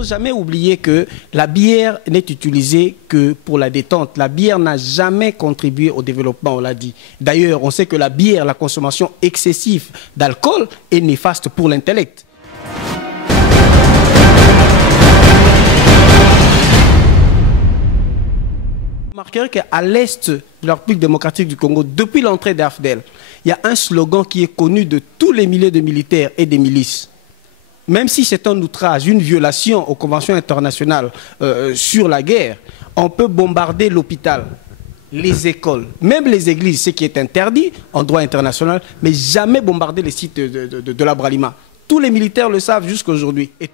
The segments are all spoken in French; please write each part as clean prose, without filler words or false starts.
faut jamais oublier que la bière n'est utilisée que pour la détente. La bière n'a jamais contribué au développement, on l'a dit. D'ailleurs, on sait que la bière, la consommation excessive d'alcool est néfaste pour l'intellect. Vous remarquerez qu'à l'est de la République démocratique du Congo, depuis l'entrée d'AFDEL, il y a un slogan qui est connu de tous les milliers de militaires et des milices. Même si c'est un outrage, une violation aux conventions internationales sur la guerre, on peut bombarder l'hôpital, les écoles, même les églises, ce qui est interdit en droit international, mais jamais bombarder les sites de la Bralima. Tous les militaires le savent jusqu'à aujourd'hui. Il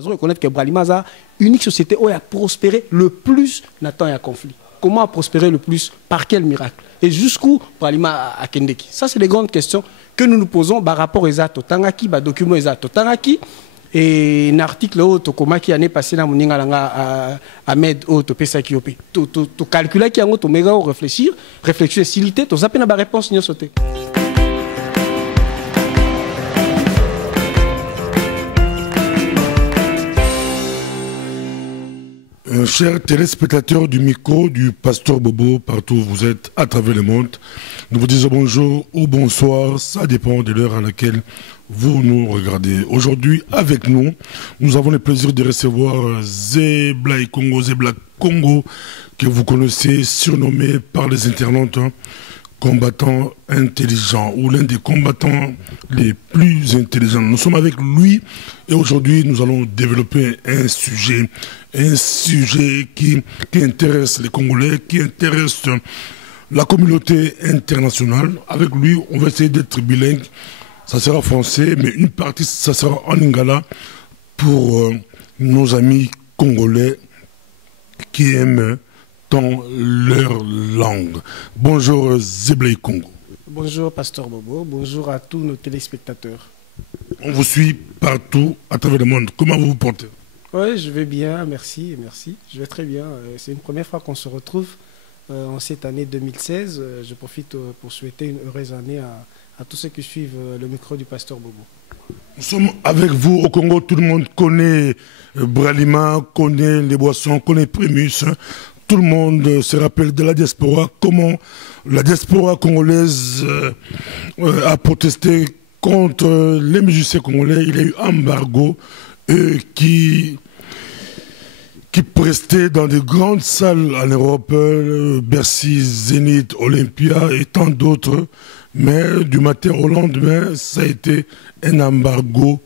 faut reconnaître que Bralima est l'unique société où il a prospéré le plus dans un conflit. Comment a prospéré le plus? Par quel miracle? Et jusqu'où Bralima a Kendeki? Ça, c'est les grandes questions que nous nous posons par rapport aux actes. Tangaki, par document aux actes. Tangaki, et un article qui année passée dans mon Ahmed Oto Pesakiope. Tu calcules qui a tu méga réfléchir, facilité, tu as la réponse n'y sauté. Chers téléspectateurs du micro du Pasteur Bobo, partout où vous êtes à travers le monde, nous vous disons bonjour ou bonsoir, ça dépend de l'heure à laquelle vous nous regardez. Aujourd'hui, avec nous, nous avons le plaisir de recevoir Zeblay Congo, Zebla Congo, que vous connaissez, surnommé par les internautes combattant intelligent, ou l'un des combattants les plus intelligents. Nous sommes avec lui et aujourd'hui nous allons développer un sujet qui intéresse les Congolais, qui intéresse la communauté internationale. Avec lui, on va essayer d'être bilingue. Ça sera français, mais une partie, ça sera en lingala pour nos amis congolais qui aiment leur langue. Bonjour Zeblay Congo. Bonjour Pasteur Bobo, bonjour à tous nos téléspectateurs. On vous suit partout à travers le monde. Comment vous vous portez? Oui, je vais bien, merci. Je vais très bien. C'est une première fois qu'on se retrouve en cette année 2016. Je profite pour souhaiter une heureuse année à tous ceux qui suivent le micro du Pasteur Bobo. Nous sommes avec vous au Congo. Tout le monde connaît Bralima, connaît les boissons, connaît Primus. Tout le monde se rappelle de la diaspora, comment la diaspora congolaise a protesté contre les musiciens congolais. Il y a eu embargo qui prestaient dans de grandes salles en Europe, Bercy, Zénith, Olympia et tant d'autres. Mais du matin au lendemain, ça a été un embargo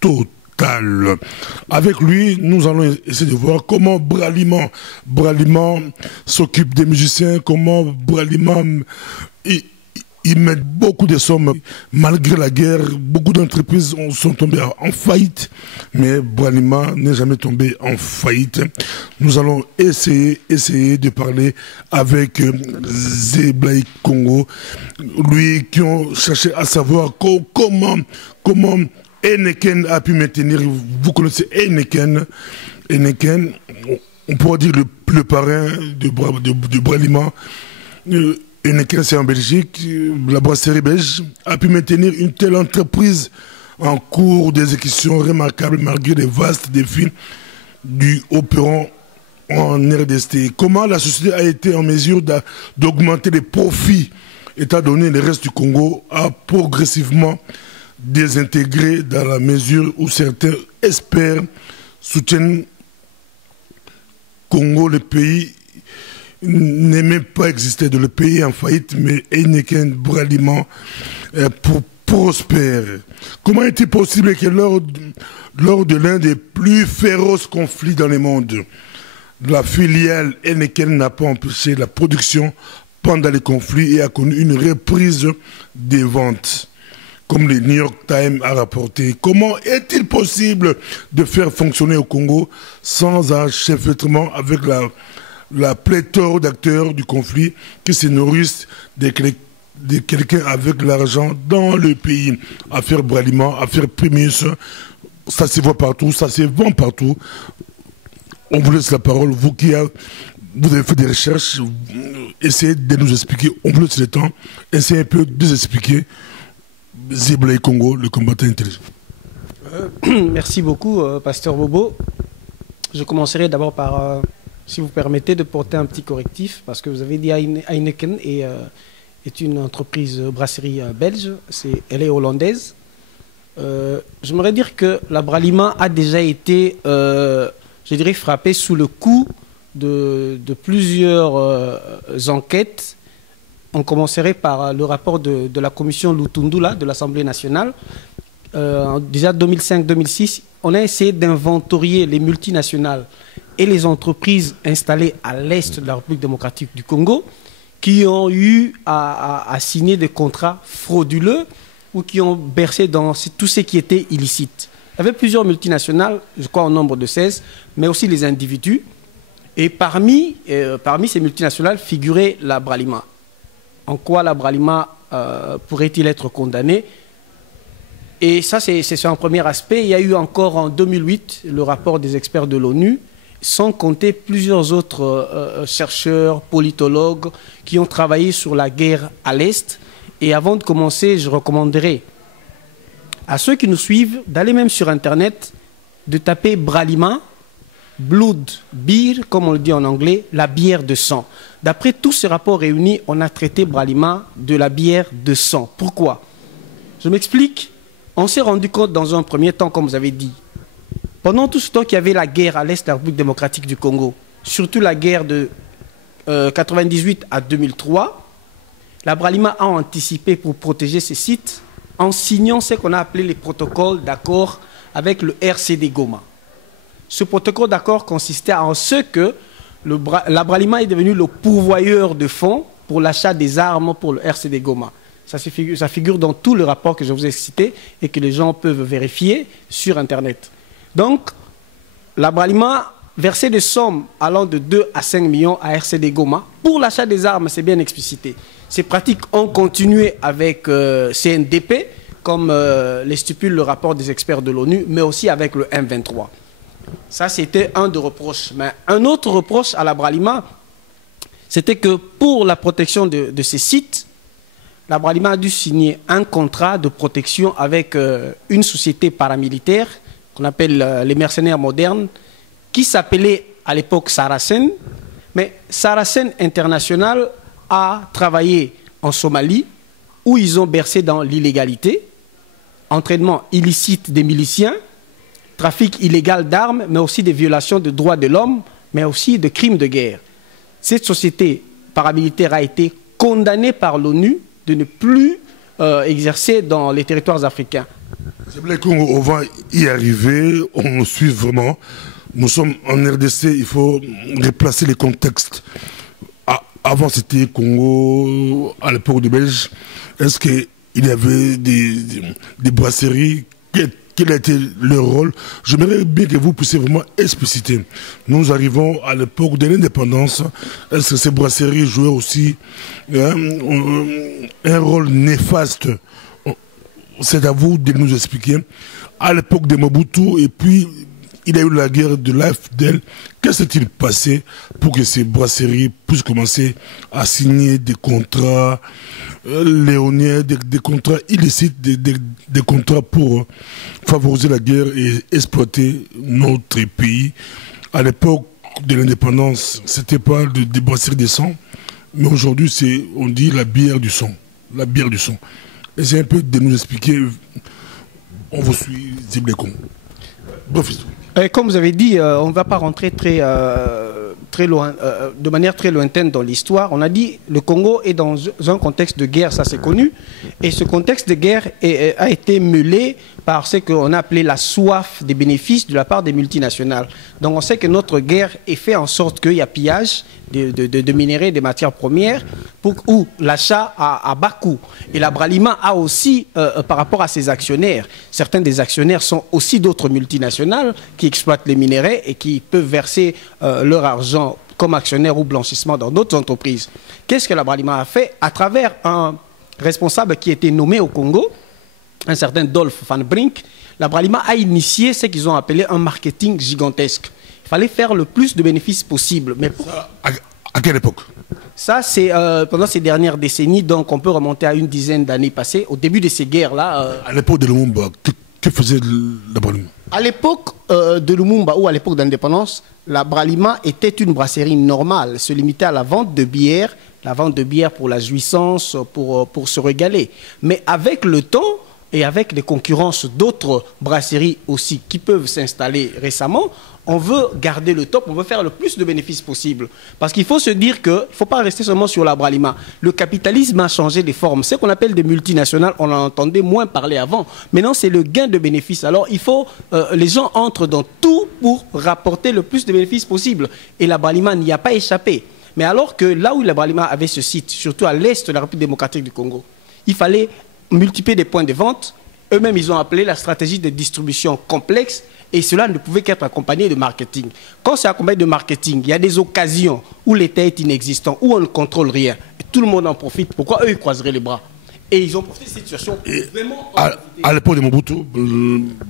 total. Avec lui, nous allons essayer de voir comment Bralima s'occupe des musiciens, comment Bralima il met beaucoup de sommes. Malgré la guerre, beaucoup d'entreprises sont tombées en faillite, mais Bralima n'est jamais tombé en faillite. Nous allons essayer de parler avec Zeblay Congo, lui qui ont cherché à savoir comment Heineken a pu maintenir. Vous connaissez Heineken, on pourrait dire le parrain de Bralima. Heineken, c'est en Belgique, la brasserie belge a pu maintenir une telle entreprise en cours d'exécution remarquable malgré les vastes défis du opérant en RDC. Comment la société a été en mesure d'augmenter les profits étant donné le reste du Congo a progressivement désintégré dans la mesure où certains experts soutiennent Congo, le pays n'est même pas existé de le pays en faillite, mais Heineken, Bralima, prospère. Comment est-il possible que lors de l'un des plus féroces conflits dans le monde, la filiale Heineken n'a pas empêché la production pendant les conflits et a connu une reprise des ventes, comme le New York Times a rapporté? Comment est-il possible de faire fonctionner au Congo sans achèvement avec la pléthore d'acteurs du conflit qui se nourrissent de quelqu'un avec l'argent dans le pays? Affaire Bralima, affaire Primus, ça se voit partout, ça se vend partout. On vous laisse la parole, vous qui vous avez fait des recherches, essayez de nous expliquer, on plus le temps, essayez un peu de nous expliquer Zeblaye Congo, le combattant intelligent. Merci beaucoup, Pasteur Bobo. Je commencerai d'abord par, si vous permettez, de porter un petit correctif, parce que vous avez dit Heineken est une entreprise brasserie belge, elle est hollandaise. J'aimerais dire que la Bralima a déjà été, je dirais, frappée sous le coup de plusieurs enquêtes. On commencerait par le rapport de la commission Lutundula de l'Assemblée nationale. Déjà 2005-2006, on a essayé d'inventorier les multinationales et les entreprises installées à l'est de la République démocratique du Congo qui ont eu à signer des contrats frauduleux ou qui ont bercé dans tout ce qui était illicite. Il y avait plusieurs multinationales, je crois au nombre de 16, mais aussi les individus. Et parmi ces multinationales figurait la Bralima. En quoi la Bralima pourrait-il être condamné? Et ça, c'est un premier aspect. Il y a eu encore en 2008 le rapport des experts de l'ONU, sans compter plusieurs autres chercheurs, politologues qui ont travaillé sur la guerre à l'Est. Et avant de commencer, je recommanderais à ceux qui nous suivent d'aller même sur Internet, de taper Bralima, Blood Beer, comme on le dit en anglais, la bière de sang. D'après tous ces rapports réunis, on a traité Bralima de la bière de sang. Pourquoi? Je m'explique. On s'est rendu compte dans un premier temps, comme vous avez dit, pendant tout ce temps qu'il y avait la guerre à l'est de la République démocratique du Congo, surtout la guerre de 1998 à 2003, la Bralima a anticipé pour protéger ces sites en signant ce qu'on a appelé les protocoles d'accord avec le RCD Goma. Ce protocole d'accord consistait en ce que la Bralima est devenue le pourvoyeur de fonds pour l'achat des armes pour le RCD Goma. Ça figure dans tout le rapport que je vous ai cité et que les gens peuvent vérifier sur Internet. Donc, la Bralima versait des sommes allant de 2 à 5 millions à RCD Goma pour l'achat des armes, c'est bien explicité. Ces pratiques ont continué avec CNDP, comme les stipule le rapport des experts de l'ONU, mais aussi avec le M23. Ça, c'était un des reproches. Mais un autre reproche à la Bralima, c'était que pour la protection de ces sites, la Bralima a dû signer un contrat de protection avec une société paramilitaire qu'on appelle les mercenaires modernes, qui s'appelait à l'époque Saracen. Mais Saracen International a travaillé en Somalie, où ils ont bercé dans l'illégalité, entraînement illicite des miliciens, trafic illégal d'armes, mais aussi des violations de droits de l'homme, mais aussi de crimes de guerre. Cette société paramilitaire a été condamnée par l'ONU de ne plus exercer dans les territoires africains. On va y arriver, on suit vraiment. Nous sommes en RDC, il faut replacer les contextes. Avant c'était Congo, à l'époque de Belge. Est-ce qu'il y avait des brasseries? Quel a été leur rôle? J'aimerais bien que vous puissiez vraiment expliciter. Nous arrivons à l'époque de l'indépendance. Est-ce que ces brasseries jouaient aussi un rôle néfaste? C'est à vous de nous expliquer. À l'époque de Mobutu, et puis il y a eu la guerre de l'AFDL. Qu'est-ce qui s'est passé pour que ces brasseries puissent commencer à signer des contrats léoniens, des contrats illicites, des contrats pour favoriser la guerre et exploiter notre pays? À l'époque de l'indépendance, c'était pas des brasseries de sang, mais aujourd'hui, on dit la bière du sang. La bière du sang. Essayez un peu de nous expliquer. On vous suit, Zeblaye Congo. Comme vous avez dit, on ne va pas rentrer très loin, de manière très lointaine dans l'histoire. On a dit que le Congo est dans un contexte de guerre, ça c'est connu. Et ce contexte de guerre a été mêlé par ce qu'on a appelé la soif des bénéfices de la part des multinationales. Donc on sait que notre guerre est faite en sorte qu'il y a pillage de minerais, des matières premières, ou l'achat à bas coût. Et la Bralima a aussi, par rapport à ses actionnaires, certains des actionnaires sont aussi d'autres multinationales qui exploitent les minerais et qui peuvent verser leur argent comme actionnaire ou blanchissement dans d'autres entreprises. Qu'est-ce que la Bralima a fait? À travers un responsable qui a été nommé au Congo, un certain Dolph Van Brink, la Bralima a initié ce qu'ils ont appelé un marketing gigantesque. Il fallait faire le plus de bénéfices possible. Mais À quelle époque? Ça, c'est pendant ces dernières décennies, donc on peut remonter à une dizaine d'années passées, au début de ces guerres-là. À l'époque de Lumumba, que faisait la Bralima? À l'époque de Lumumba ou à l'époque d'indépendance, la Bralima était une brasserie normale, se limitait à la vente de bière pour la jouissance, pour se régaler. Mais avec le temps et avec les concurrences d'autres brasseries aussi qui peuvent s'installer récemment, on veut garder le top, on veut faire le plus de bénéfices possible. Parce qu'il faut se dire qu'il ne faut pas rester seulement sur la Bralima. Le capitalisme a changé de forme. Ce qu'on appelle des multinationales, on en entendait moins parler avant. Maintenant, c'est le gain de bénéfices. Alors, il faut, les gens entrent dans tout pour rapporter le plus de bénéfices possible. Et la Bralima n'y a pas échappé. Mais alors que là où la Bralima avait ce site, surtout à l'est de la République démocratique du Congo, il fallait multiplier des points de vente. Eux-mêmes, ils ont appelé la stratégie de distribution complexe. Et cela ne pouvait qu'être accompagné de marketing. Quand c'est accompagné de marketing, il y a des occasions où l'État est inexistant, où on ne contrôle rien. Et tout le monde en profite. Pourquoi eux, ils croiseraient les bras? Et ils ont profité de cette situation vraiment... À l'époque de Mobutu,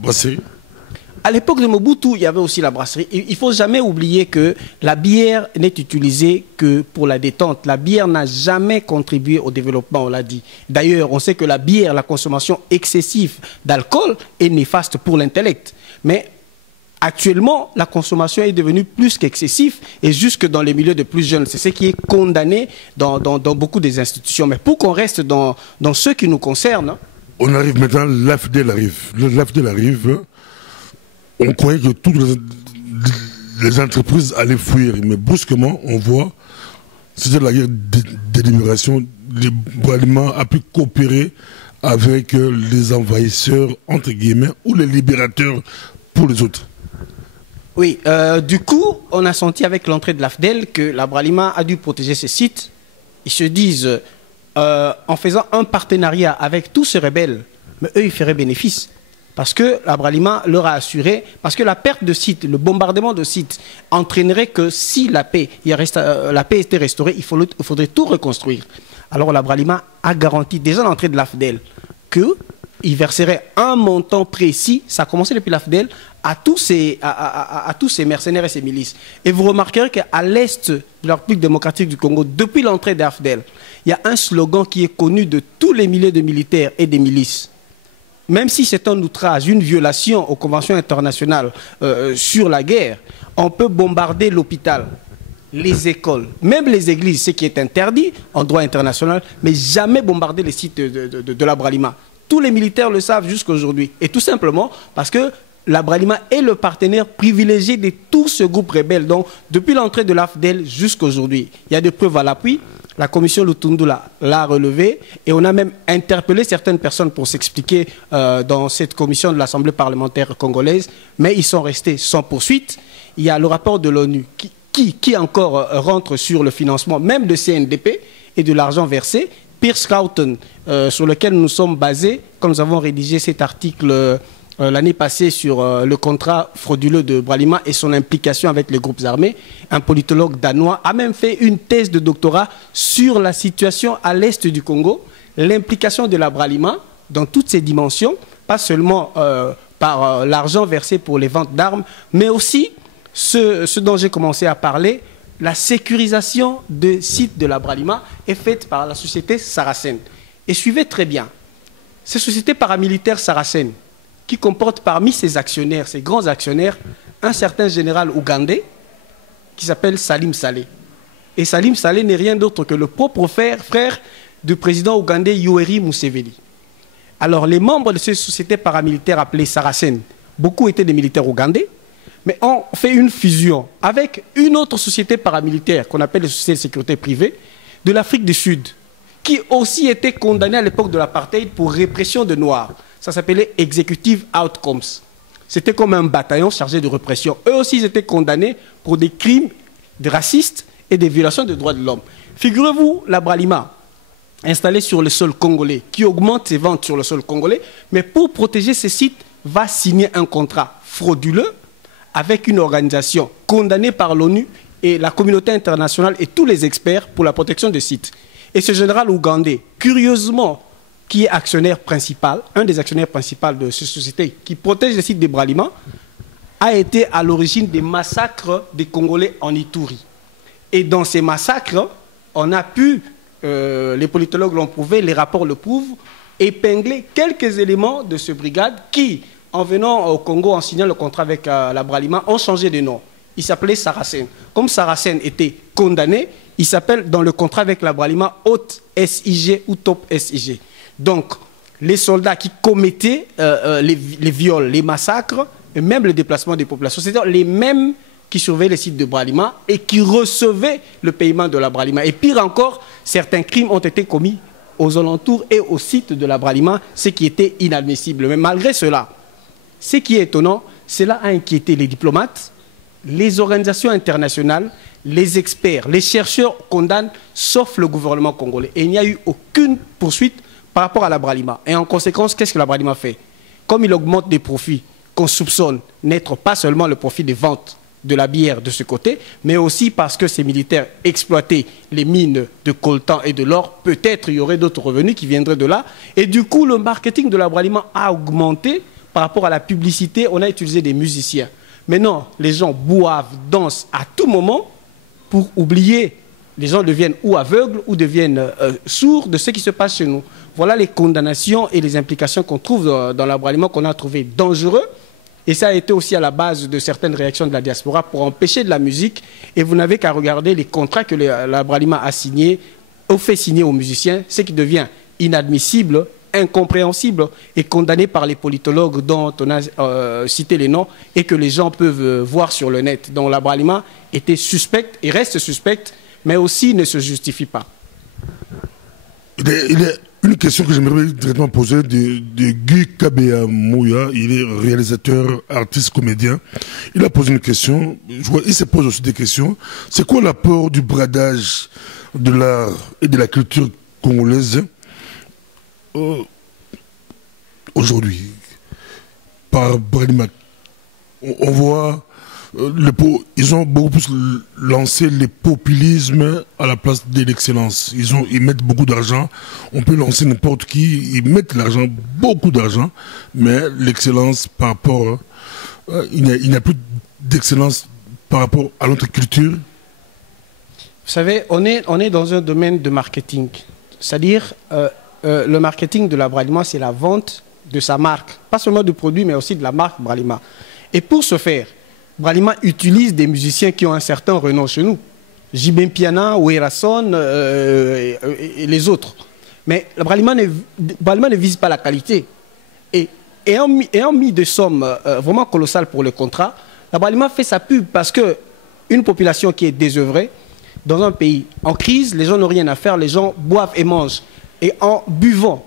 brasserie? À l'époque de Mobutu, il y avait aussi la brasserie. Il ne faut jamais oublier que la bière n'est utilisée que pour la détente. La bière n'a jamais contribué au développement, on l'a dit. D'ailleurs, on sait que la bière, la consommation excessive d'alcool est néfaste pour l'intellect. Mais actuellement, la consommation est devenue plus qu'excessive et jusque dans les milieux de plus jeunes. C'est ce qui est condamné dans beaucoup des institutions. Mais pour qu'on reste dans ce qui nous concerne... On arrive maintenant, l'AFDEL arrive. L'AFDEL arrive, on croyait que toutes les entreprises allaient fuir. Mais brusquement, on voit, c'était la guerre des libérations, les Bralima a pu coopérer avec les envahisseurs, entre guillemets, ou les libérateurs pour les autres. Oui, du coup, on a senti avec l'entrée de l'AFDEL que la Bralima a dû protéger ses sites. Ils se disent, en faisant un partenariat avec tous ces rebelles, mais eux, ils feraient bénéfice. Parce que la Bralima leur a assuré, parce que la perte de sites, le bombardement de sites, entraînerait que si la paix était restaurée, il faudrait tout reconstruire. Alors la Bralima a garanti, déjà l'entrée de l'AFDEL, qu'il verserait un montant précis, ça a commencé depuis l'AFDEL, à tous ces mercenaires et ces milices. Et vous remarquerez qu'à l'est de la République démocratique du Congo, depuis l'entrée de l'AFDEL, il y a un slogan qui est connu de tous les milliers de militaires et des milices. Même si c'est un outrage, une violation aux conventions internationales sur la guerre, on peut bombarder l'hôpital, les écoles, même les églises, ce qui est interdit en droit international, mais jamais bombarder les sites de la Bralima. Tous les militaires le savent jusqu'à aujourd'hui. Et tout simplement parce que la Bralima est le partenaire privilégié de tout ce groupe rebelle. Donc, depuis l'entrée de l'AFDEL jusqu'à aujourd'hui, il y a des preuves à l'appui. La commission Lutundu l'a relevé et on a même interpellé certaines personnes pour s'expliquer dans cette commission de l'Assemblée parlementaire congolaise, mais ils sont restés sans poursuite. Il y a le rapport de l'ONU qui encore rentre sur le financement même de CNDP et de l'argent versé. Pierce Scouten, sur lequel nous sommes basés, quand nous avons rédigé cet article l'année passée sur le contrat frauduleux de Bralima et son implication avec les groupes armés, un politologue danois a même fait une thèse de doctorat sur la situation à l'est du Congo, l'implication de la Bralima dans toutes ses dimensions, pas seulement par l'argent versé pour les ventes d'armes, mais aussi ce dont j'ai commencé à parler, la sécurisation des sites de la Bralima est faite par la société Saracen. Et suivez très bien, cette société paramilitaire Saracen, qui comporte parmi ses actionnaires, ses grands actionnaires, un certain général ougandais qui s'appelle Salim Saleh. Et Salim Saleh n'est rien d'autre que le propre frère du président ougandais Yoweri Museveni. Alors les membres de cette société paramilitaire appelée Saracen, beaucoup étaient des militaires ougandais, mais ont fait une fusion avec une autre société paramilitaire qu'on appelle la société de sécurité privée de l'Afrique du Sud, qui aussi était condamnée à l'époque de l'apartheid pour répression de Noirs. Ça s'appelait Executive Outcomes. C'était comme un bataillon chargé de répression. Eux aussi, ils étaient condamnés pour des crimes de racistes et des violations des droits de l'homme. Figurez-vous, la Bralima, installée sur le sol congolais, qui augmente ses ventes sur le sol congolais, mais pour protéger ces sites, va signer un contrat frauduleux avec une organisation condamnée par l'ONU et la communauté internationale et tous les experts pour la protection des sites. Et ce général ougandais, curieusement, qui est actionnaire principal, un des actionnaires principaux de cette société qui protège les sites de Bralima, a été à l'origine des massacres des Congolais en Ituri. Et dans ces massacres, on a pu, les politologues l'ont prouvé, les rapports le prouvent, épingler quelques éléments de cette brigade qui, en venant au Congo, en signant le contrat avec la Bralima, ont changé de nom. Il s'appelait Saracen. Comme Saracen était condamné, il s'appelle dans le contrat avec la Bralima haute SIG ou top SIG. Donc, les soldats qui commettaient les viols, les massacres, et même le déplacement des populations, c'est-à-dire les mêmes qui surveillaient les sites de Bralima et qui recevaient le paiement de la Bralima. Et pire encore, certains crimes ont été commis aux alentours et au site de la Bralima, ce qui était inadmissible. Mais malgré cela, ce qui est étonnant, cela a inquiété les diplomates, les organisations internationales, les experts, les chercheurs condamnent, sauf le gouvernement congolais. Et il n'y a eu aucune poursuite par rapport à la Bralima. Et en conséquence, qu'est-ce que la Bralima fait? Comme il augmente des profits qu'on soupçonne n'être pas seulement le profit des ventes de la bière de ce côté, mais aussi parce que ces militaires exploitaient les mines de coltan et de l'or, peut-être il y aurait d'autres revenus qui viendraient de là. Et du coup, le marketing de la Bralima a augmenté par rapport à la publicité. On a utilisé des musiciens. Maintenant, les gens boivent, dansent à tout moment pour oublier. Les gens deviennent ou aveugles ou deviennent sourds de ce qui se passe chez nous. Voilà les condamnations et les implications qu'on trouve dans la Bralima, qu'on a trouvé dangereux. Et ça a été aussi à la base de certaines réactions de la diaspora pour empêcher de la musique. Et vous n'avez qu'à regarder les contrats que la Bralima a signés, ou fait signer aux musiciens, ce qui devient inadmissible, incompréhensible et condamné par les politologues dont on a cité les noms et que les gens peuvent voir sur le net. Donc la Bralima était suspecte et reste suspecte, mais aussi ne se justifie pas. Il y a une question que j'aimerais directement poser de Guy Kabea Mouya. Il est réalisateur, artiste, comédien. Il a posé une question. Il se pose aussi des questions. C'est quoi l'apport du bradage de l'art et de la culture congolaise aujourd'hui par Bralima? On voit ils ont beaucoup plus lancé le populisme à la place de l'excellence. Ils mettent beaucoup d'argent. On peut lancer n'importe qui. Ils mettent l'argent, beaucoup d'argent, mais l'excellence par rapport, il n'y a plus d'excellence par rapport à notre culture. Vous savez, on est dans un domaine de marketing. C'est-à-dire, le marketing de la Bralima, c'est la vente de sa marque. Pas seulement du produit, mais aussi de la marque Bralima. Et pour ce faire, Bralima utilise des musiciens qui ont un certain renom chez nous. Jibin Piana, Werason et les autres. Mais Bralima ne vise pas la qualité. Et ayant mis des sommes vraiment colossales pour le contrat, la Bralima fait sa pub parce qu'une population qui est désœuvrée, dans un pays en crise, les gens n'ont rien à faire, les gens boivent et mangent. Et en buvant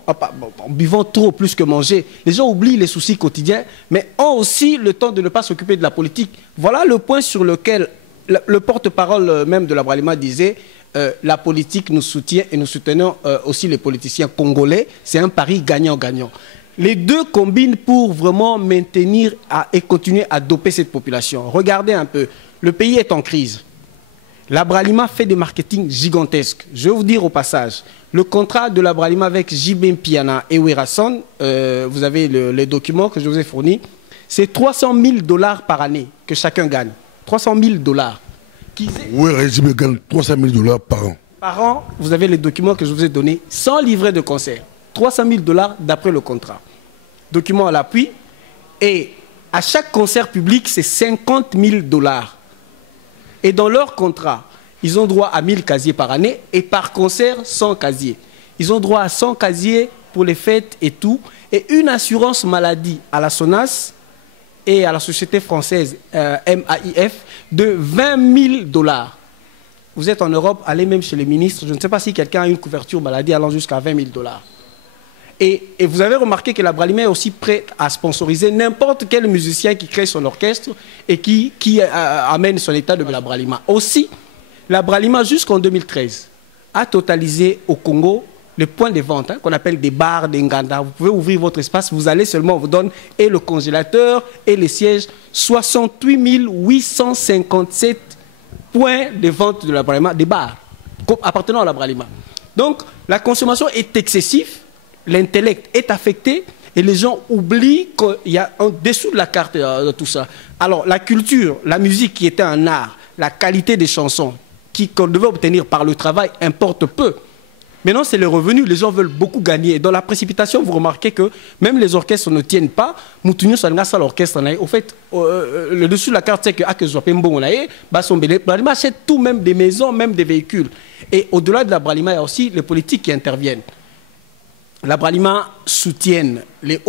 trop plus que manger, les gens oublient les soucis quotidiens, mais ont aussi le temps de ne pas s'occuper de la politique. Voilà le point sur lequel le porte-parole même de la Bralima disait la politique nous soutient et nous soutenons aussi les politiciens congolais. C'est un pari gagnant-gagnant. Les deux combinent pour vraiment maintenir et continuer à doper cette population. Regardez un peu, le pays est en crise. La Bralima fait des marketing gigantesques. Je vais vous dire au passage, le contrat de la Bralima avec Jibin Piana et Werason, vous avez les documents que je vous ai fournis, c'est 300 000 $ par année que chacun gagne. 300 000 $. Oui, Jibin gagne 300 000 $ par an. Par an, vous avez les documents que je vous ai donnés, sans livret de concert. 300 000 $ d'après le contrat. Documents à l'appui. Et à chaque concert public, c'est 50 000 $. Et dans leur contrat, ils ont droit à 1000 casiers par année et par concert, 100 casiers. Ils ont droit à 100 casiers pour les fêtes et tout. Et une assurance maladie à la SONAS et à la société française MAIF de 20 000 $. Vous êtes en Europe, allez même chez les ministres. Je ne sais pas si quelqu'un a une couverture maladie allant jusqu'à 20 000 $. Et vous avez remarqué que la Bralima est aussi prête à sponsoriser n'importe quel musicien qui crée son orchestre et qui amène son état de la Bralima. Aussi, la Bralima, jusqu'en 2013, a totalisé au Congo les points de vente, qu'on appelle des bars, des nganda. Vous pouvez ouvrir votre espace, vous allez seulement, on vous donne et le congélateur et les sièges. 68 857 points de vente de la Bralima, des bars appartenant à la Bralima. Donc, la consommation est excessive. L'intellect est affecté et les gens oublient qu'il y a en dessous de la carte de tout ça. Alors, la culture, la musique qui était un art, la qualité des chansons qu'on devait obtenir par le travail importe peu. Maintenant, c'est le revenu. Les gens veulent beaucoup gagner. Et dans la précipitation, vous remarquez que même les orchestres ne tiennent pas. Moutounio Salnga, l'orchestre, au fait, le dessus de la carte, c'est que Bralima achète tout, même des maisons, même des véhicules. Et au-delà de la Bralima, il y a aussi les politiques qui interviennent. La Bralima soutiennent les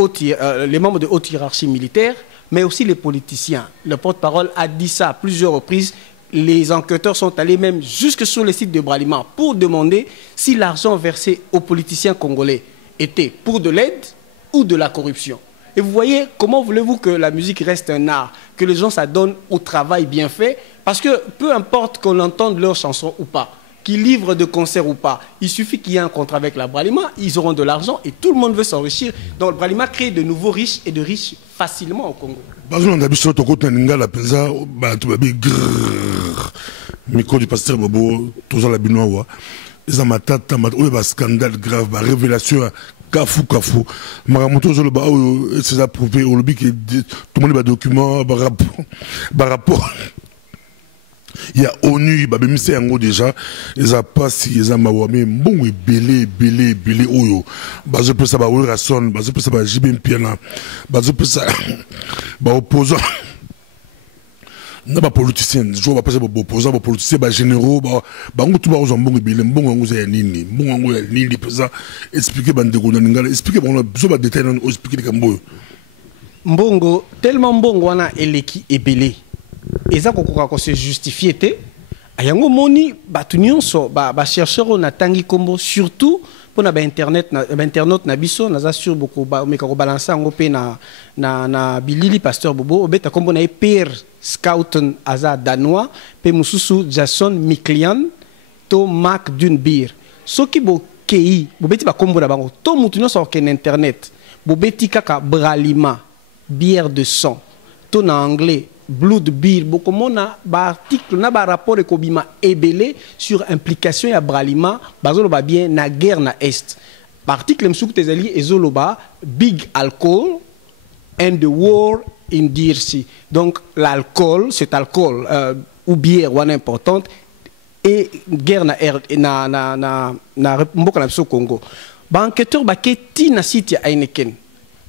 membres de haute hiérarchie militaire, mais aussi les politiciens. Le porte-parole a dit ça à plusieurs reprises. Les enquêteurs sont allés même jusque sur le site de Bralima pour demander si l'argent versé aux politiciens congolais était pour de l'aide ou de la corruption. Et vous voyez, comment voulez-vous que la musique reste un art, que les gens s'adonnent au travail bien fait, parce que peu importe qu'on entende leurs chansons ou pas, qu'ils livrent de concerts ou pas, il suffit qu'il y ait un contrat avec la Bralima, ils auront de l'argent et tout le monde veut s'enrichir. Donc le Bralima crée de nouveaux riches et de riches facilement au Congo. Micro du pasteur Bobo, toujours la binois, ils ont un scandale grave, révélation. Kafou. Maramoto Zoloba, c'est approuvé, au lobby qui tout le monde a des documents, rapport. Il y a ONU, il y a déjà, ils ont passé, ils ont mawame, bon, et belé, oyo. Je peux ça, rasson, je peux ça, jibim piana, je peux ça, opposant. Pas politicien, je vois pas opposant, politicien, généraux, tout le monde belé, bon, expliquer, expliquer, besoin de détails, expliquer les camboyo. Mbongo, tellement bon, wana eleki ebele. Et ça, qu'on se justifie, ayango moni, batunionso, chercheurs na tangi kombo, surtout pour na internet na biso, na sur beaucoup, mais quand on balance en opé na bilili pasteur Bobo, obeta kombo na père scouten aza danois, pe mususu Jason Miklian, to Mark Dunbeer. Soki bo kei, bobeti ba kombo na bango, to mutunionso ken internet, bobeti kaka Bralima, bière de sang, to na anglais. Blood Beer, beaucoup de article, na rapport ekobima ebele sur implication ya Bralima, bazoloba bien na guerre na est. Article msouku tezali ezoloba big alcohol and the war in DRC. Donc l'alcool, cet alcool ou bière ou importante et guerre na mboka na Congo. Ba enquêteur ba keti na site ya Heineken.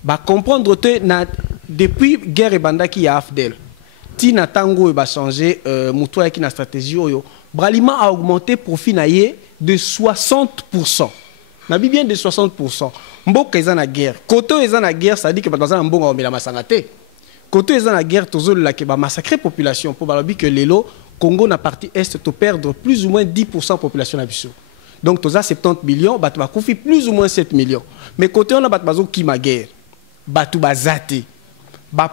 Ba comprendre te na depuis guerre ebandaki ya AFDEL. Tina Tango va changer Moutoua qui na stratégie oyo. Bralima a augmenté profit naie de 60%. Na bien de 60%. Mboka eza na guerre. Koto eza na guerre, ça dit que dans un mbonga omela masangate. Koto eza na guerre tozo la ke ba massacrer population pour balobi que lelo Congo na partie est to perdre plus ou moins 10% population na biso. Donc toza 70 millions, batu ba koufi plus ou moins 7 millions. Mais côté on a batu bazo ki ma guerre. Batu bazate.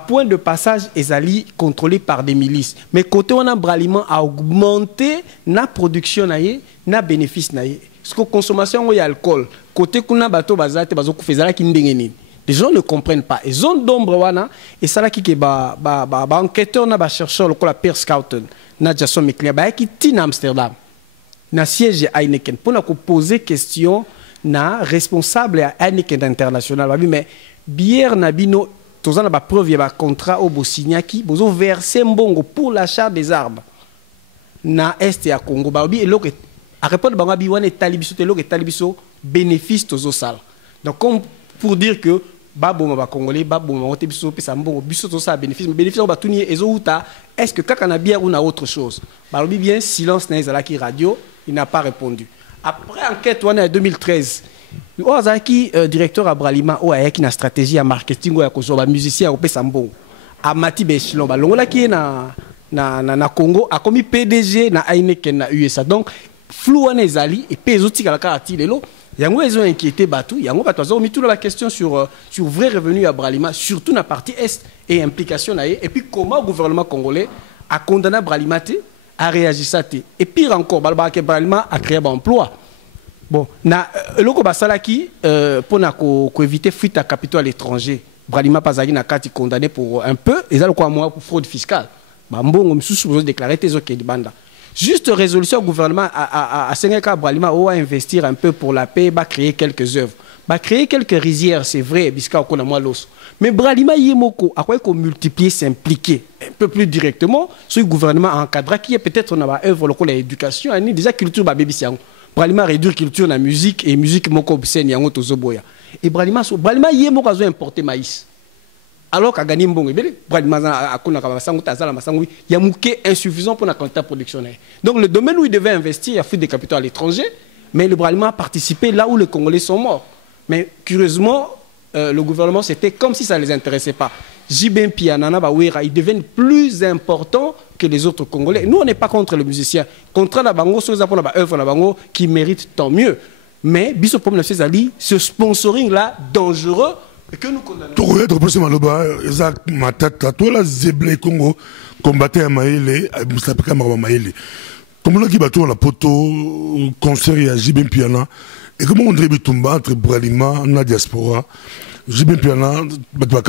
Point de passage est contrôlé par des milices. Mais côté on a Bralima a augmenté na production naie, na bénéfice naie. Parce que consommation y alcool. Côté kuna bato bazate bazo kufezala ki ndengeni. Les gens ne comprennent pas. Et zone d'ombre wana et ça là qui est enquêteur na ba chercheur le la Pierre Scouten na Jason Miklian ba qui tin Amsterdam. Na siège Heineken pour na poser question na responsable à Heineken international. Mais bière na bino tous en a preuve, il y a un contrat au Bosignaki, ils ont versé mbongo pour l'achat des arbres. Na Est et à Congo. Et l'autre, à répondre, Bangabiwane et Talibiso, et l'autre Talibiso bénéfice aux salles. Donc, comme pour dire que, Babo Maba Congolais, Babo Maba Tebiso, Pessambo, Biso, tout ça, bénéfice, mais bénéfice, on va tout nier, et Zouta, est-ce que quand on a bien ou on a autre chose? Balobi bien, silence n'a qui radio, il n'a pas répondu. Après enquête, on est en 2013. Ozaki directeur à Bralima ou ayaki na stratégie à marketing ou à kozoba musicien au Pessambo Amati Bechlon balongola qui est na Congo a commis PDG na Heineken na USA donc flou en ezali et pezoti kala karati lelo yango ils ont inquiété batu yango batu ont mis toute la question sur vrai revenu à Bralima surtout na partie est et implication na et puis comment le gouvernement congolais a condamné Bralima a réagi ça et pire encore Bralima a créé un emploi. Bon, na loko basalaki pour éviter fuite à capitaux à l'étranger. Bralima Pazagi na kati condamné pour un peu et ça le quoi moi pour fraude fiscale. Ba mbongo msusu besoin déclarer tes ok banda. Juste résolution au gouvernement à Sénégal Bralima ou à investir un peu pour la paix, va créer quelques œuvres. Bah, créer quelques rizières, c'est vrai, mais Bralima Yemoko, à quoi qu'on multiplier, s'impliquer un peu plus directement sur le gouvernement encadré qui est peut-être dans œuvre locale l'éducation, déjà culture baby siang. Bralima réduire culture la musique et musique moko obscène yango tozoboya. Et Bralima Yemoko a importé maïs. Alors qu'à gagner mbongo bele Bralima a kona ka masango tazala masango ya muké insuffisant pour la quantité productionnelle. Donc le domaine où il devait investir, il a fait des capitaux à l'étranger, mais le Bralima a participé là où les Congolais sont morts. Mais curieusement, le gouvernement, c'était comme si ça ne les intéressait pas. Jibin Pianana Bawera, ils deviennent plus importants que les autres Congolais. Nous, on n'est pas contre les musiciens. Contre la Bango, sur les œuvres la Bango qui méritent tant mieux. Mais, Bisso Pomme Ali, ce sponsoring-là, dangereux, et que nous condamnons. Tout le monde, Maloba, Isaac Matata, toi, la Zéblé Congo, combattait à Maïle, à Moussapika Maïle. Comme on a dit, la poto, concert à Jibin Piana. Et comment on dirait Bitumba entre Bralima, la diaspora, Jibin Piana,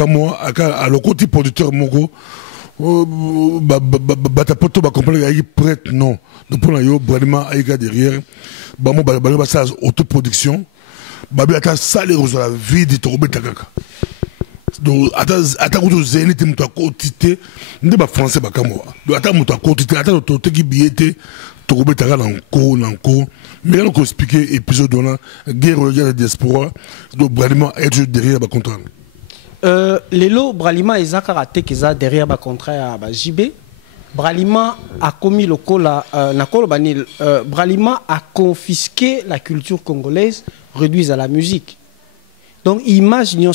moi, à le côté producteur Mogo, Batapoto, comprendre qu'il prête, non. Donc pour la Bralima, Aïga derrière, Bamo, Bralima, ça, autoproduction, Babi, Ata, ça, les roses la vie de Torobé Takaka. Donc, Ata, Koutou Zéli, Timouta Kotité, n'est pas français, Bakamoa. Donc, Ata, Mouta Kotité, Ata, Toté qui billetté, Torobé Takaka, Nanko, mais là, on expliqué l'épisode de la guerre de la diaspora, donc Bralima est derrière le contrat. Les lots, Bralima et Zakaraté qui sont derrière le contrat à JB. Bralima a commis le col Bralima a confisqué la culture congolaise, réduite à la musique. Donc, imaginons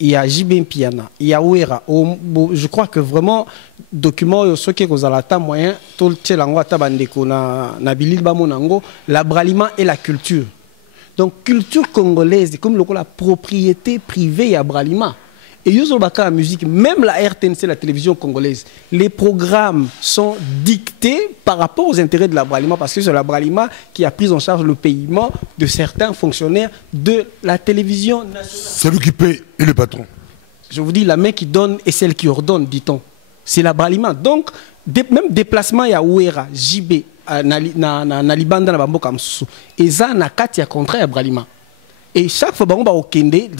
il y a JB Piana, il y a Ouera. Je crois que vraiment, document, ce qui est aux moyen, tout le temps, la Bralima et la culture. Donc, culture congolaise, comme la propriété privée à Bralima. Et la musique, même la RTNC, la télévision congolaise, les programmes sont dictés par rapport aux intérêts de la Bralima, parce que c'est la Bralima qui a pris en charge le paiement de certains fonctionnaires de la télévision nationale. C'est lui qui paye et le patron. Je vous dis, la main qui donne et celle qui ordonne, dit-on. C'est la Bralima. Donc, même déplacement, il y a Ouera, JB, Nalibanda, Nabamboka, Msusu. Et ça, il y a un contrat à Bralima. Et chaque fois, on va au Kende,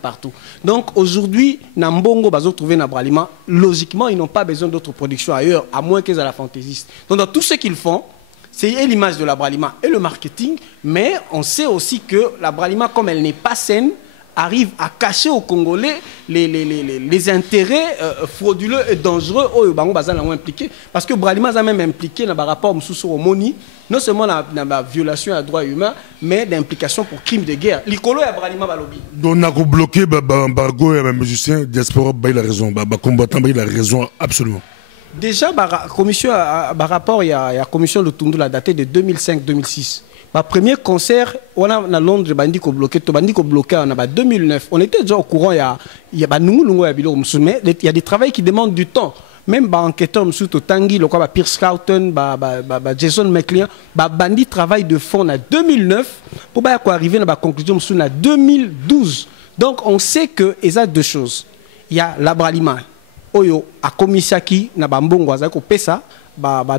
partout. Donc aujourd'hui, Nambongo bazo trouver na Bralima, logiquement, ils n'ont pas besoin d'autres productions ailleurs, à moins qu'ils aient la fantaisiste. Donc dans tout ce qu'ils font, c'est l'image de la Bralima et le marketing, mais on sait aussi que la Bralima, comme elle n'est pas saine, arrive à cacher aux Congolais les intérêts frauduleux et dangereux au Bango Bazan l'ont impliqué. Parce que Bralima a même impliqué dans le rapport au Moni, non seulement dans la violation des droits humains, mais d'implication pour crimes de guerre. L'Icolo et Bralima Balobi. Donc on a bloqué Bargo et les musiciens, diaspora, il a raison, combattant, il a raison absolument. Déjà, par rapport, il y a la commission de Tundula daté de 2005-2006. Ma premier concert, on a à Londres, bloqué en 2009. On était déjà au courant, il y a des travaux qui demandent du temps. Même les enquêteurs, Tanguy, Pierce Scouten, Jason McLean, Bandi travaille de fond en 2009 pour arriver à la conclusion en 2012. Donc on sait qu'il y a deux choses. Il y a la Bralima, Oyo, à Komisaki, na Bambongo, Azako Pesa.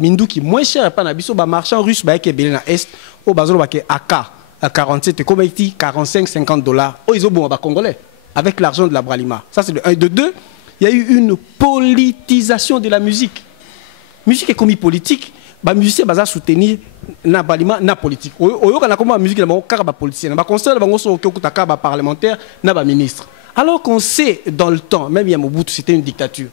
Minduki moins cher pas na biso marchand russe qui est na est au bazolo ba AK à 47 comme 45-50 $. Oh ils ont bon congolais avec l'argent de la Bralima. Ça c'est de 1 de 2. Il y a eu une politisation de la musique. Musique est commis politique, ba musicien baza soutenir na Bralima na politique. Oyo kana comme musique la car ba politicien, ba concert bango so okutaka ba parlementaire na ba ministre. Alors qu'on sait dans le temps, même Yamobutu c'était une dictature.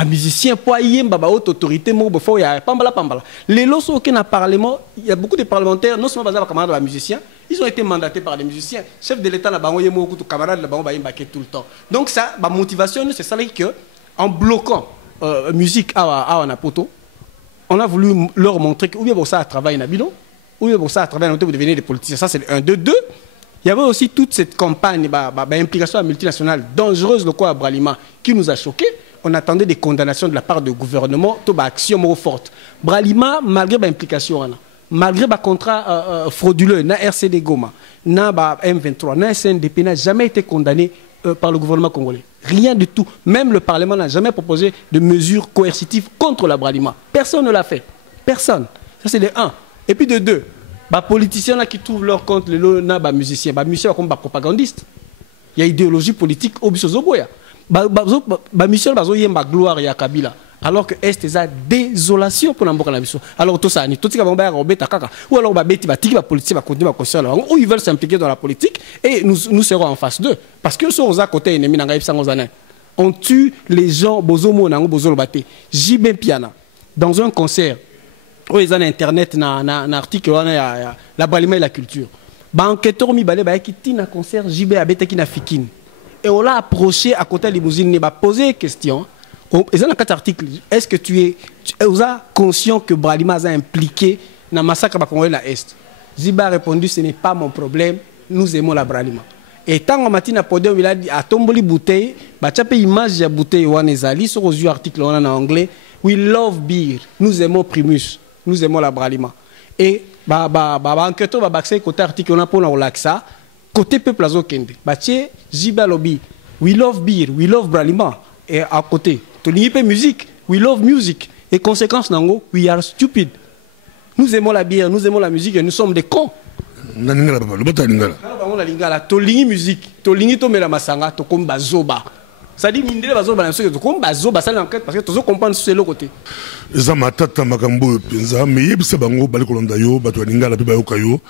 Un musicien, haute autorité, les lots au Parlement, il y a beaucoup de parlementaires, non seulement basés camarades de musiciens, ils ont été mandatés par les musiciens. Chef de l'État, camarades tout le temps. Donc ça, ma motivation, c'est ça que en bloquant musique à Napoto, on a voulu leur montrer que ou bien pour ça travailler Nabilo, ou bien pour ça travailler pour devenir des politiciens. Ça c'est un, deux. Il y avait aussi toute cette campagne, implication multinationale dangereuse de quoi à Bralima qui nous a choqués. On attendait des condamnations de la part du gouvernement, toute action forte. Bralima, malgré l'implication, malgré le contrat frauduleux, na RCD Goma, na M23, na SNDP n'a jamais été condamné par le gouvernement congolais. Rien du tout. Même le Parlement n'a jamais proposé de mesures coercitives contre la Bralima. Personne ne l'a fait. Personne. Ça c'est de 1. Et puis de 2. Les politiciens qui trouvent leur compte, les musiciens, les musiciens comme des propagandistes. Il y a idéologie politique au Bisozoboya. Les musiciens ont une gloire à Kabila. Alors que est une désolation pour l'amboka na biso. Alors tout ça, tout ce qui va robeta kaka. Ou alors babeti batiki ba politique va continuer à construire. Ou ils veulent s'impliquer dans la politique et nous serons en face d'eux. Parce que sont aux côté ennemis na ngaïf sangozana. On tue les gens bozomo nango bozolobate. Jibé Piana dans un concert. Où ils ont internet na article la balima et la culture. Ba enquêteur mi balé ba qui tina concert Jibé abeta qui na fikine. Et on l'a approché à côté de limousine ne ba poser question. Ils ont un article. Est-ce que tu es conscient que Bralima a impliqué dans le massacre de la Est? Ziba a répondu, ce n'est pas mon problème, nous aimons la Bralima. Et tant que Matina Podium, il a dit, à tomboli bouteille, il y a une image de bouteille sur les articles en anglais, we love beer, nous aimons Primus, nous aimons la Bralima. Et enquêteur va baxer côté article on a pour ça, côté peuple azo kende. Baché Ziba lobby, we love beer, we love Bralima. Et à côté, tu lis musique, we love music. Et conséquence, nango, we are stupid. Nous aimons la bière, nous aimons la musique et nous sommes des cons. Tu lis musique, tu lis la masanga, tu comme bazoba. Ça dit mindele bazoba, tu comme bazoba, ça l'enquête parce que tu comprends sur le côté. Ça m'a tata makambo penza, mais yebse bango balikolanda yo, bato lingala pe bayokayo.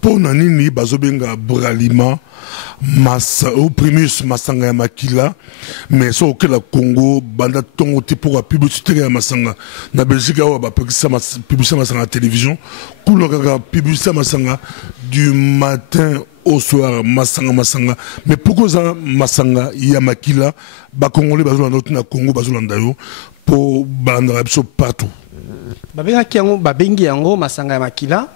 Pour nanini bazobenga Bralima massa au Primus masanga ya makila mais so que la Congo banda tongo te pour la publicité ya masanga na Belgique wa ba publicité masanga à télévision couleur publicité masanga du matin au soir masanga mais pourquoi ça masanga ya makila ba congolais bazolanda na Congo bazolanda yo pour banda partout babengi yango masanga ya makila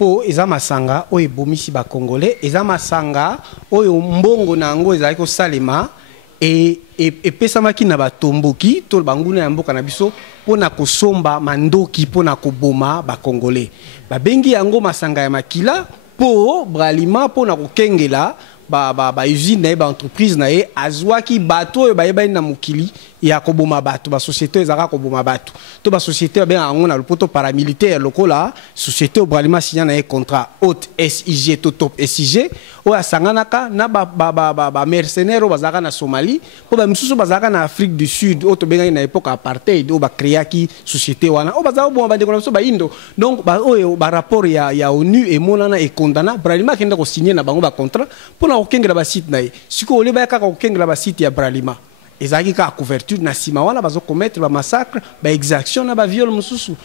po eza masanga oyo ebomisi ba congolais eza masanga oyo mbongo nango ezali ko salema epesamaki na batomboki to banguna ya mboka na biso pona kosomba mandoki pona koboma ba congolais babengi yango masanga ya makila po Bralima pona kokengela ba usine na ba entreprise na ye azwaki bato oyo bayeba na mukili ya koboma bato ba société ezaka koboma bato to ba société ben ango na lopoto paramilitaire lokola société Bralima signa na contrat haute SIG to top SIG o asanganaka na ba mercenaires bazaka na Somalie po ba misusu bazaka na Afrique du Sud o to benga na époque apartheid o ba créaki société wana o bazaka bo ba ndeko so ba indo donc ba oyo ba rapport ya ONU et monana et condamna Bralima kenda ko signer na bango ba contrat pour na kokengela ba site na ye siko ole ba kaka kokengela ba site ya Bralima ezaki ka couverture na sima wana bazo commettre ba massacre ba exaction na ba viol mususu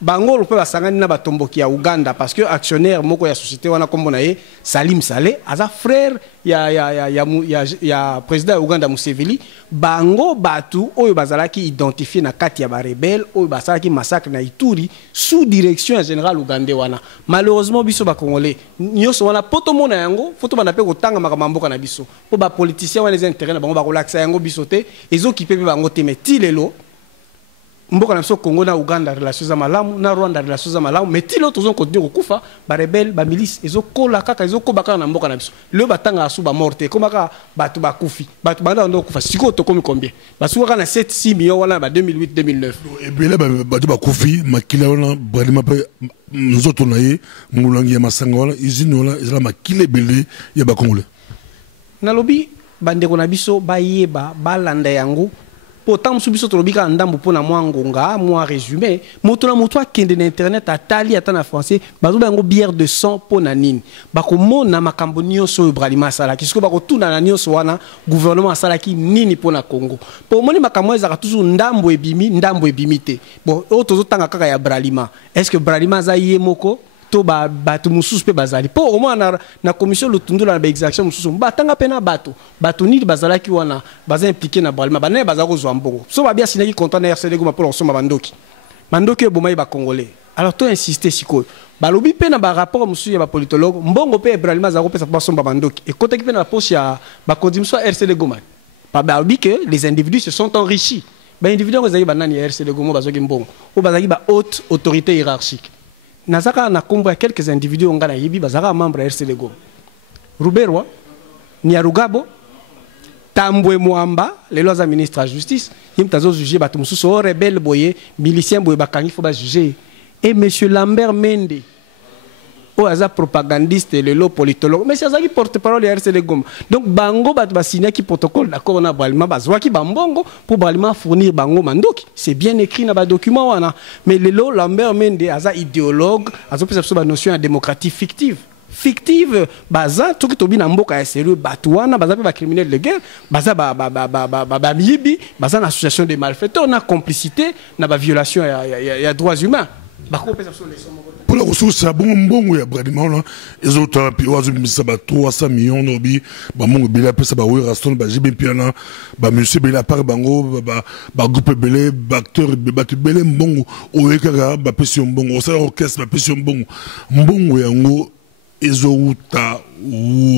bango lope basangani na batomboki ya Uganda parce que actionnaire moko ya société wana kombo na ye Salim Saleh aza frère ya président ya Uganda Museveni bango batu oyo bazalaki identifié na kati ya ba rebelle oyo basalaki massacre na Ituri sous direction ya général Uganda wana malheureusement biso ba congolais nyoso wana poto mona yango foto bana pe kotanga makamamboka na biso po ba politiciens wana les intérêts na bango ba kolakisa yango biso te ezokipe pe bango te mais lelo mboka na biso Congo na Uganda relations za malamu na Rwanda relations za malamu mais tilo tozon continuer kokufa ba rebelle ba milice ezokola kaka ezokobaka na mboka na biso le batanga asu ba morte komaka batu bakufi batu banda ndo kufa siko to komi combien basuka na 7-6 millions wana ba 2008 2009 et bien là batu bakufi makila wana Bralima pe nzoto na ye mulangi ya masanga wana usine wana ezala makile belé ya ba congolais na lobi bandeko na biso bayeba balanda yango pourtant musubiso tolobika ndambu pona mwangonga moi résumé moto na moto akende na internet atali ata na français bazo bango bière de sang pona nini bakomona makambo nyonso Bralima salaki siko bakotuna na nyonso wana gouvernement salaki nini pona Congo pour moni makambo ezaka toujours ndambo ebimi te bon otozo tanga kaka ya Bralima est-ce que Bralima za yemoko to bato mususu pe bazali po au moins na commission lutundula na ba exaction mususu batanga pena bato ni bazalaki wana baza impliqué na Bralima bana bazako zwa mbongo so ba bia sinaki content na RCD Goma pour osoma mandoki ebomai ba congolais alors to insister sikoyo balobi pe na ba rapport mususu ya ba politologue mbongo pe Bralima za ko pesa pa somba bandoki et kotaki pe na poche ya ba kondimso RCD Goma pa balobi que les individus se sont enrichis ba individus ko zaki banani ya RCD Goma bazoki mbongo o bazaki ba haute autorité hiérarchique nazaka na kombo ya quelques individus ngana yibi bazaka membre ya RCD Goma Ruberwa Nyarugabo Tambwe Mwamba les lois ministre de la justice yimtazo juger bato mususu rebelle boye milicien boye bakangi fo ba juger et monsieur Lambert Mende ou aza propagandiste et le politologue mais c'est ça qui porte-parole de RCD Goma donc bango ba signé qui protocole d'accord na Bralima bazwa ki bambongo pour Bralima fournir bango mandoki c'est bien écrit na ba document wana mais lelo Lambert Mende aza idéologue azo pesa so ba notion de démocratie fictive baza tout que na mboka ya sérieux batouana baza ba criminel de guerre baza ba miyibi baza na association de malfaiteurs na complicité na ba violation ya droits humains bako pesa so les pour la ressource à bon ya Bralima les autres puis oazo misa ba 300 millions nobi ba mongo bela pesa ba oui raston ba jibe piana ba monsieur bela par bango ba groupe belé ba acteur ba belé mbongo oyeka ba pesi mbongo ça orchestre ba pesi mbongo yango ezouta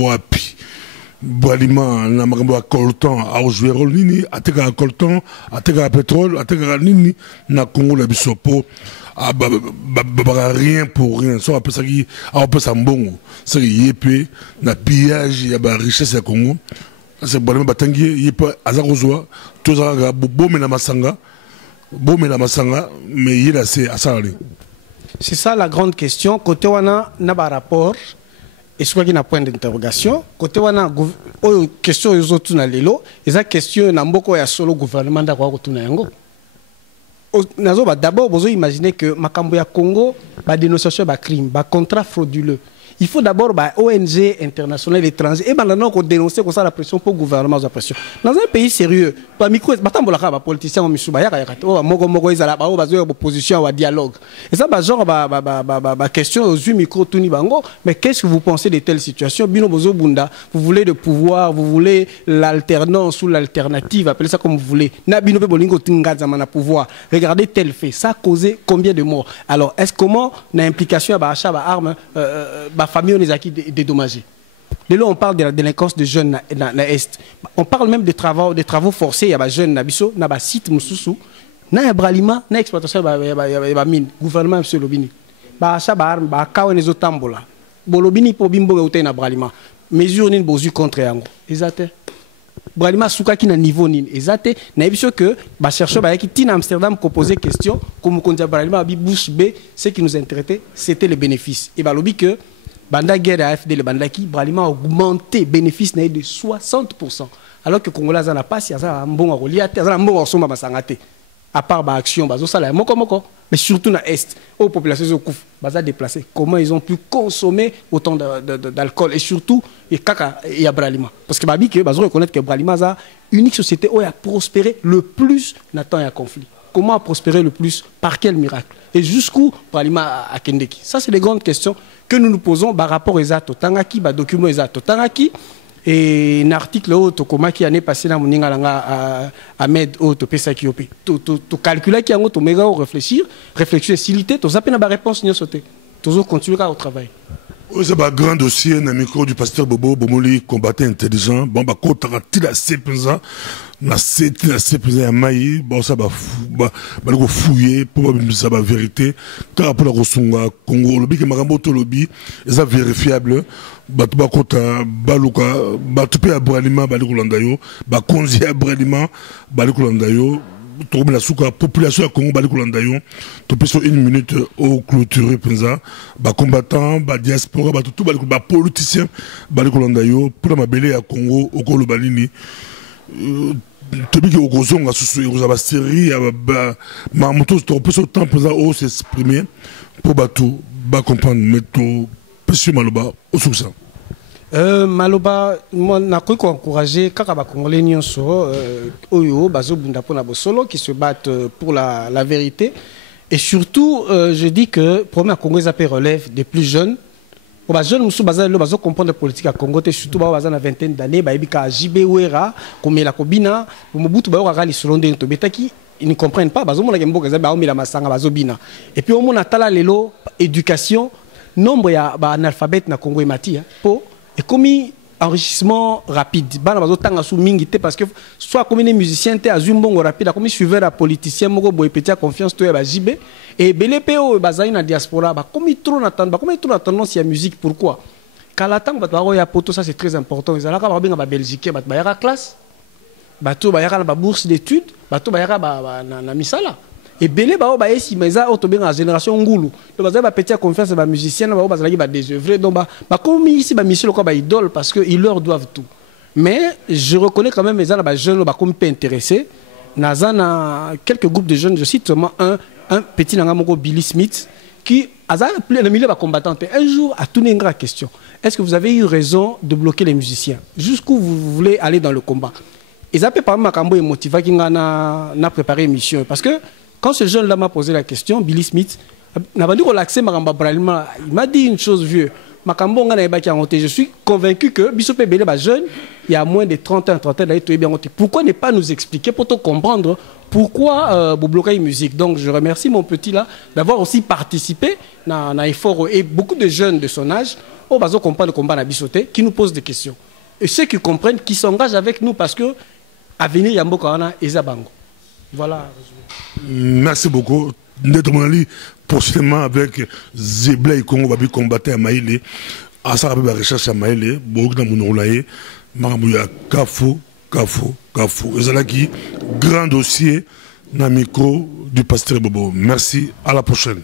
wapi Bralima na makambo ya coltan a jouer rôle nini ateka coltan ateka pétrole ateka nini na Congo la bisopo rien pour rien so après ça qui après ça mbongo c'est yepé na pillage ya ba richesse ya Congo c'est Bralima batangi yepa azakozwa tozaka bomela masanga mais il a c'est asali. C'est ça la grande question. Côté wana na ba rapport et soit qui na point d'interrogation. Côté wana question les autres na lelo, eza question na mboko ya solo gouvernement da kwa kutuna yango. Nazo ba d'abord bozo imaginer que makambo ya Congo ba dénonciation ba crime, ba contrat frauduleux. Il faut d'abord bah, ONG internationales étrangères et maintenant qu'on dénonce qu'on ça la pression pour le gouvernement la pression dans un pays sérieux pas micro batambola ka ba politicien misuba ya ka mogo izala ba bazo opposition ou dialogue et ça bah genre ba question aux micro tuni bango mais qu'est-ce que vous pensez de telles situations bino bozo bunda vous voulez de pouvoir vous voulez l'alternance ou l'alternative appelez ça comme vous voulez na bino pe bolingo tingaza na pouvoir regardez tel fait ça a causé combien de morts alors est-ce comment na implication ba achat ba armes famille on les a qui dédommagés. Dès là on parle de la délinquance de jeunes dans l'Est. On parle même des travaux forcés. Il y a des jeunes nabiso, na ba site mususu, na Bralima, na exploitation ba mine. Gouvernement monsieur Lobini. Ba achat ba arme, ba kawa nezo tambola. Bolobini po bimbo ga na Bralima. Mesure ni bozu contre yango. Exacte. Bralima souka ki na niveau ni exacte. Na biso que ba chercheur ba ki tin Amsterdam ko poser question comme kondia Bralima bi bouche B, ce qui nous intéressait, c'était les bénéfices. Et ba lobi que Banda guerre AFD le bandaki Bralima a augmenté bénéfice de 60% alors que Congolais n'a pas si ça un bon reliate un bon somba masangate à part ba action bazo sala moko mais surtout na est aux populations zo kouf baza déplacé comment ils ont pu consommer autant d'alcool et surtout et kaka et à Bralima parce que babi que bazo reconnaître que Bralima a unique société où a prospéré le plus dans temps et conflit. Comment a prospéré le plus? Par quel miracle? Et jusqu'où Bralima a Kendeki? Ça, c'est les grandes questions que nous nous posons par rapport aux actes Tangaki, par document aux actes Tangaki. Et un article autre, comment qui année passée dans mon à Med autre pesa qui opé. Tu calculer qui a un méga réfléchir, faciliter, tu as pas réponse ni sauter. Tu continuer au travail. C'est un grand dossier, dans le micro du pasteur Bobo, Bomoli, combattant intelligent. Bon, bah, quand on a tiré la CPNZA, la CPNZA à Maï, bon, ça va fouiller, pour ça va vérité. Car pour la Rosunga, Congo, lobby, que Maramboto lobby, c'est vérifiable. Bah, tu vas quand Baluka, bah, tu peux à Bralima, Balikulandayo, bah, Konzi à Bralima, Balikulandayo. La population à Congo Balikulandayo, tu peux sur une minute au clôturer penza, ba combattant, ba diaspora, ba tout ba politicien Balikulandayo pour ma belé à Congo au Kolo Balini. Tu peux que au Gozong a souci, vous avez série, ma moto, tu peux sur temps penza au s'exprimer pour bateau, ba comprendre, mais tu peux sur Maloba au succès. Maloba moi n'a cru encourager kaka ba congolais nyonso oyo bazo bunda pona bosolo qui se battent pour la vérité et surtout je dis que premier Congo ça relève des plus jeunes pour ba jeunes musu bazo comprendre la politique à Congo te surtout ba baza na vingtaine d'années ba ibika JB Wera comme la Kobina Mobutu ba ora li solonde to betaki ils ne comprennent pas bazo mona kemboka za ba omila masanga bazo bina et puis au mona tala lelo éducation nombre ya ba analphabète na Congo emati po et comme enrichissement rapide bana bazo tanga sou mingi te parce que soit comme les musiciens te azumbongo rapide comme suiveur à politicien moko boy petit confiance to ya ba JB et BLPO bazai na diaspora ba comme trop n'attend ba comme trop tendance ya musique pourquoi kalatan ba to ya poto ça c'est très important ils alaka ba benga ba Belgique ba yaka classe ba to ba yaka ba bourse d'études ba to ba yaka ba na misala et belé ba ba esi mais ça auto bien la génération ngulu donc ba petit confiance ba musicien ba ba zalaki ba désœuvré donc ba comme ici ba mission ko ba idole parce que ils leur doivent tout mais je reconnais quand même les jeunes ba comme peu intéressés nazana quelques groupes de jeunes je cite seulement un petit nangamoko Billy Smith qui a le milieu combattant un jour a tourné une grande question. Est-ce que vous avez eu raison de bloquer les musiciens? Jusqu'où vous voulez aller dans le combat? Ils ont par exemple et motivé qui n'a préparé une mission parce que quand ce jeune là m'a posé la question, Billy Smith n'a pas dit relaxer il m'a dit une chose vieux. Je suis convaincu que Bissopé Belé jeune, il y a moins de 30 ans, pourquoi ne pas nous expliquer pour comprendre pourquoi vous bloquez la musique? Donc je remercie mon petit là d'avoir aussi participé à l'effort et beaucoup de jeunes de son âge comprennent le combat Bissoté qui nous posent des questions. Et ceux qui comprennent, qui s'engagent avec nous parce que à venir Yamboka et Zabango. Voilà. Merci beaucoup. Prochainement avec Zebla et Congo va combattre à Maïlé. À ça, la recherche à Maïlé, Bourgna Mounoulaye, Maramouya Kafou. Et c'est là qui grand dossier dans le micro du pasteur Bobo. Merci, à la prochaine.